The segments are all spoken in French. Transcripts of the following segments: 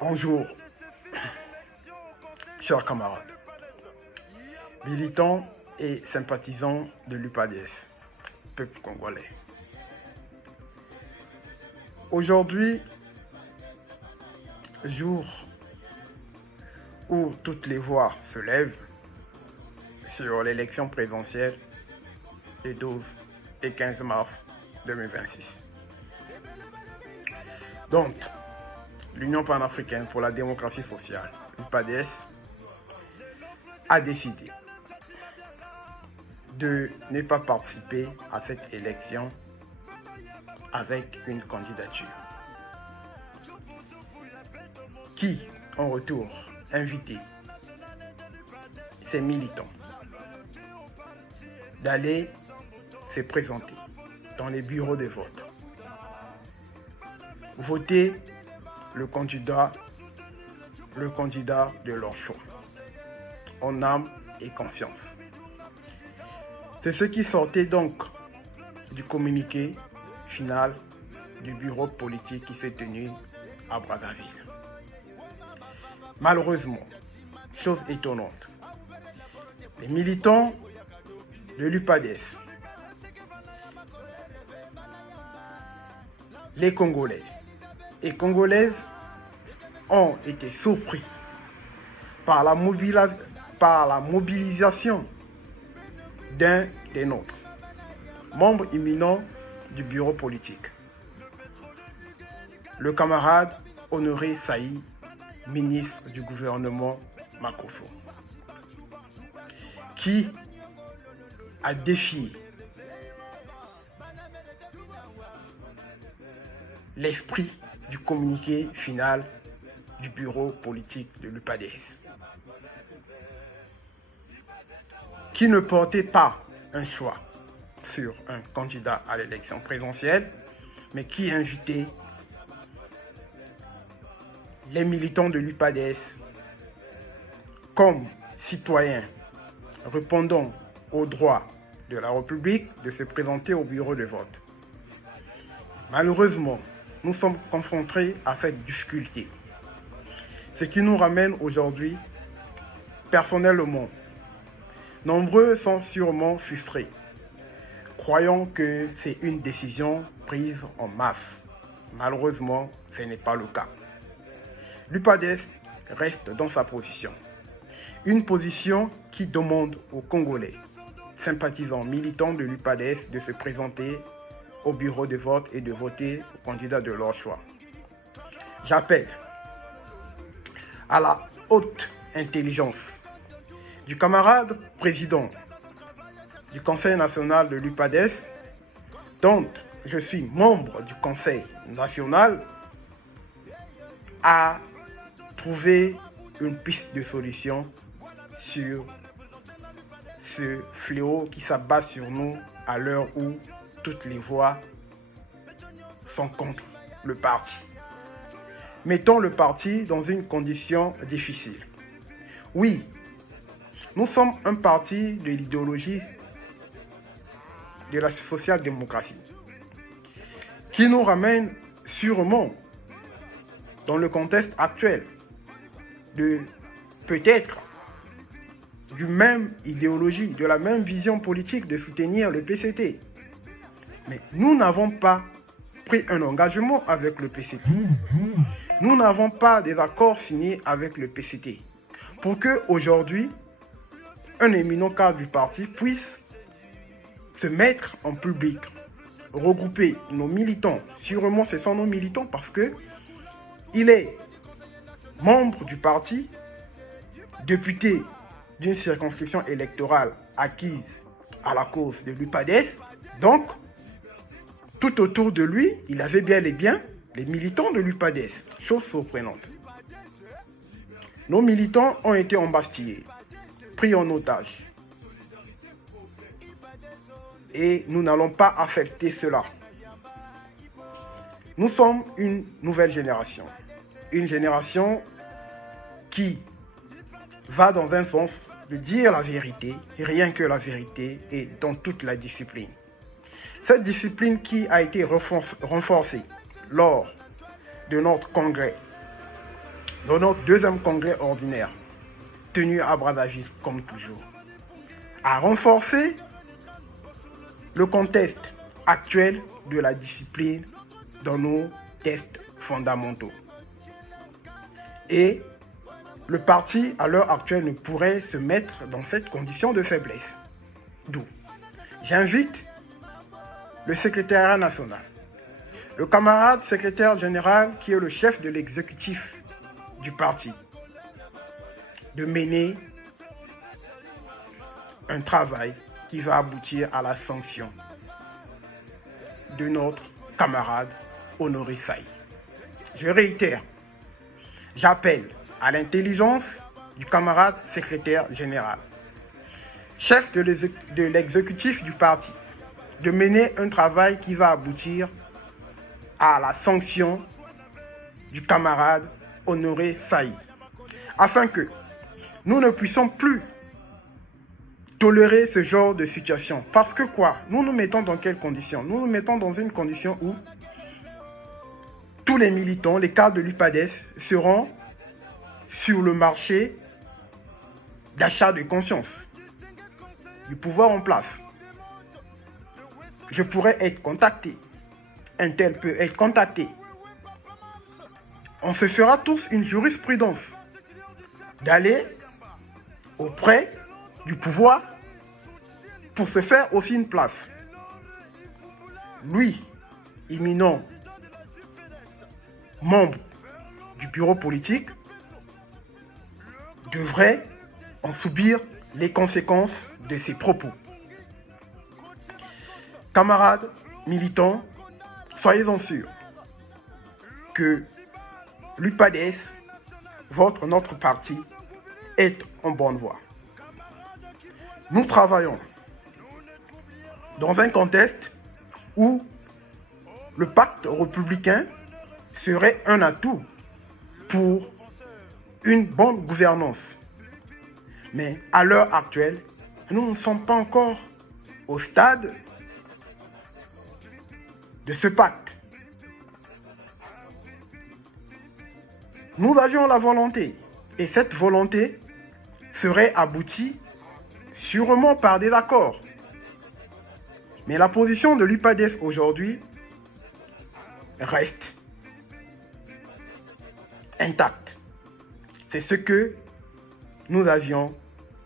Bonjour, chers camarades, militants et sympathisants de l'UPADES, peuple congolais. Aujourd'hui, jour où toutes les voix se lèvent sur l'élection présidentielle des 12 et 15 mars 2026. Donc, l'Union panafricaine pour la démocratie sociale, l'UPADES, a décidé de ne pas participer à cette élection avec une candidature qui, en retour, invitait ses militants d'aller se présenter dans les bureaux de vote, voter le candidat de leur choix, en âme et conscience. C'est ce qui sortait donc du communiqué final du bureau politique qui s'est tenu à Brazzaville. Malheureusement, chose étonnante, les militants de l'UPADES, les Congolais et Congolaises ont été surpris par la mobilisation d'un des nôtres, membre éminent du bureau politique, le camarade Honoré Saï, ministre du gouvernement Makosso, qui a défié l'esprit du communiqué final du bureau politique de l'UPADES, qui ne portait pas un choix sur un candidat à l'élection présidentielle, mais qui invitait les militants de l'UPADES comme citoyens répondant aux droits de la République de se présenter au bureau de vote. Malheureusement, nous sommes confrontés à cette difficulté. Ce qui nous ramène aujourd'hui, personnellement, nombreux sont sûrement frustrés, croyant que c'est une décision prise en masse. Malheureusement, ce n'est pas le cas. L'UPADES reste dans sa position. Une position qui demande aux Congolais, sympathisants, militants de l'UPADES, de se présenter au bureau de vote et de voter au candidat de leur choix. J'appelle à la haute intelligence du camarade président du Conseil national de l'UPADES, dont je suis membre du Conseil national, à trouver une piste de solution sur ce fléau qui s'abat sur nous à l'heure où toutes les voix sont contre le parti. Mettons le parti dans une condition difficile. Oui, nous sommes un parti de l'idéologie de la social-démocratie qui nous ramène sûrement dans le contexte actuel de peut-être du même idéologie, de la même vision politique de soutenir le PCT. Mais nous n'avons pas pris un engagement avec le PCT. Nous n'avons pas des accords signés avec le PCT. Pour que aujourd'hui, un éminent cadre du parti puisse se mettre en public, regrouper nos militants. Sûrement, ce sont nos militants parce que il est membre du parti, député d'une circonscription électorale acquise à la cause de l'UPADES. Donc, tout autour de lui, il avait bien et bien les militants de l'UPADES. Chose surprenante. Nos militants ont été embastillés, pris en otage. Et nous n'allons pas accepter cela. Nous sommes une nouvelle génération. Une génération qui va dans un sens de dire la vérité, rien que la vérité, et dans toute la discipline. Cette discipline qui a été renforcée lors de notre congrès, de notre deuxième congrès ordinaire, tenu à Brazzaville comme toujours, a renforcé le contexte actuel de la discipline dans nos tests fondamentaux. Et le parti, à l'heure actuelle, ne pourrait se mettre dans cette condition de faiblesse. D'où j'invite le secrétariat national, le camarade secrétaire général qui est le chef de l'exécutif du parti, de mener un travail qui va aboutir à la sanction de notre camarade Honoré Saï. Je réitère, j'appelle à l'intelligence du camarade secrétaire général, chef de l'exécutif du parti, de mener un travail qui va aboutir à la sanction du camarade Honoré Saï, afin que nous ne puissions plus tolérer ce genre de situation. Parce que quoi? Nous nous mettons dans quelles conditions? Nous nous mettons dans une condition où tous les militants, les cadres de l'UPADES, seront sur le marché d'achat de conscience, du pouvoir en place. Je pourrais être contacté, un tel peut être contacté. On se fera tous une jurisprudence d'aller auprès du pouvoir pour se faire aussi une place. Lui, éminent membre du bureau politique, devrait en subir les conséquences de ses propos. Camarades militants, soyez-en sûrs que l'UPADES, notre parti, est en bonne voie. Nous travaillons dans un contexte où le pacte républicain serait un atout pour une bonne gouvernance. Mais à l'heure actuelle, nous ne sommes pas encore au stade de ce pacte. Nous avions la volonté, et cette volonté serait aboutie sûrement par des accords. Mais la position de l'UPADES aujourd'hui reste intacte. C'est ce que nous avions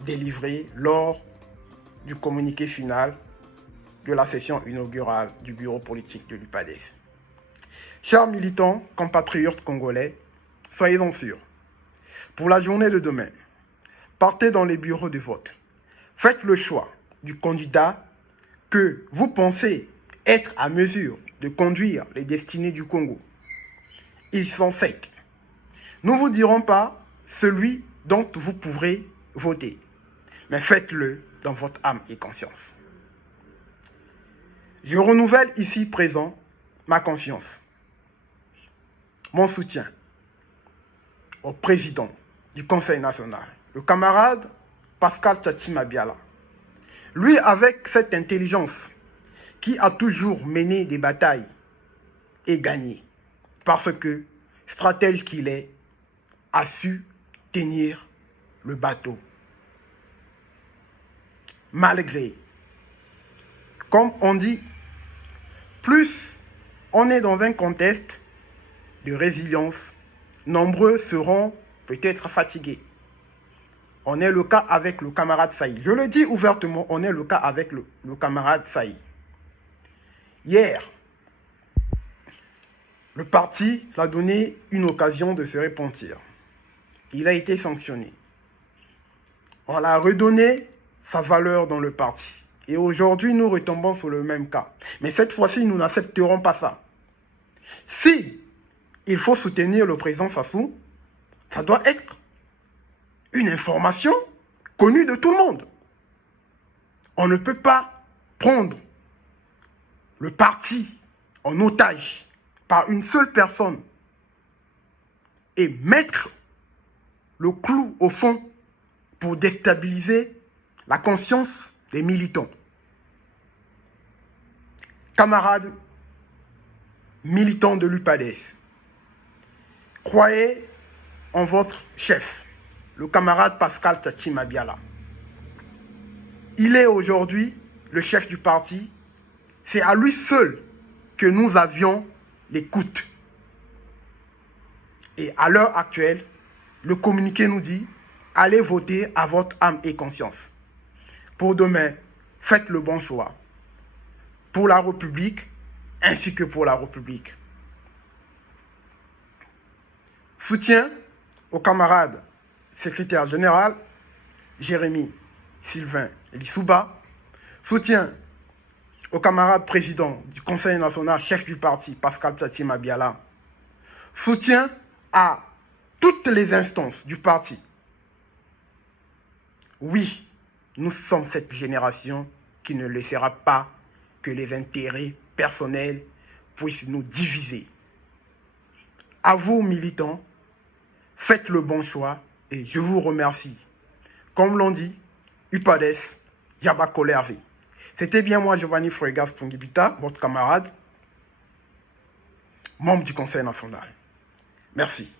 délivré lors du communiqué final de la session inaugurale du bureau politique de l'UPADES. Chers militants, compatriotes congolais, soyez-en sûrs. Pour la journée de demain, partez dans les bureaux de vote. Faites le choix du candidat que vous pensez être à mesure de conduire les destinées du Congo. Ils sont 7. Nous ne vous dirons pas celui dont vous pourrez voter, mais faites-le dans votre âme et conscience. Je renouvelle ici présent ma confiance, mon soutien au président du Conseil national, le camarade Pascal Tchatima Biala. Lui, avec cette intelligence, qui a toujours mené des batailles et gagné, parce que, stratège qu'il est, a su tenir le bateau. Malgré, comme on dit, plus on est dans un contexte de résilience, nombreux seront peut-être fatigués. On est le cas avec le camarade Saï. Je le dis ouvertement, on est le cas avec le camarade Saï. Hier, le parti l'a donné une occasion de se repentir. Il a été sanctionné. On l'a redonné sa valeur dans le parti. Et aujourd'hui, nous retombons sur le même cas. Mais cette fois-ci, nous n'accepterons pas ça. Si il faut soutenir le président Sassou, ça doit être une information connue de tout le monde. On ne peut pas prendre le parti en otage par une seule personne et mettre le clou au fond pour déstabiliser la conscience des militants. Camarades militants de l'UPADES, croyez en votre chef, le camarade Pascal Tchatchi Mabiala. Il est aujourd'hui le chef du parti. C'est à lui seul que nous avions l'écoute. Et à l'heure actuelle, le communiqué nous dit, allez voter à votre âme et conscience. Pour demain, faites le bon choix. Pour la République, ainsi que pour la République. Soutien au camarade secrétaire général Jérémy Sylvain Lissouba. Soutien au camarade président du Conseil national, chef du parti, Pascal Tchatchi Mabiala. Soutien à toutes les instances du parti. Oui, nous sommes cette génération qui ne laissera pas que les intérêts personnels puissent nous diviser. À vous, militants, faites le bon choix et je vous remercie. Comme l'on dit, Upades, Yabako Hervé. C'était bien moi, Giovanni Fregas Pungibita, votre camarade, membre du Conseil national. Merci.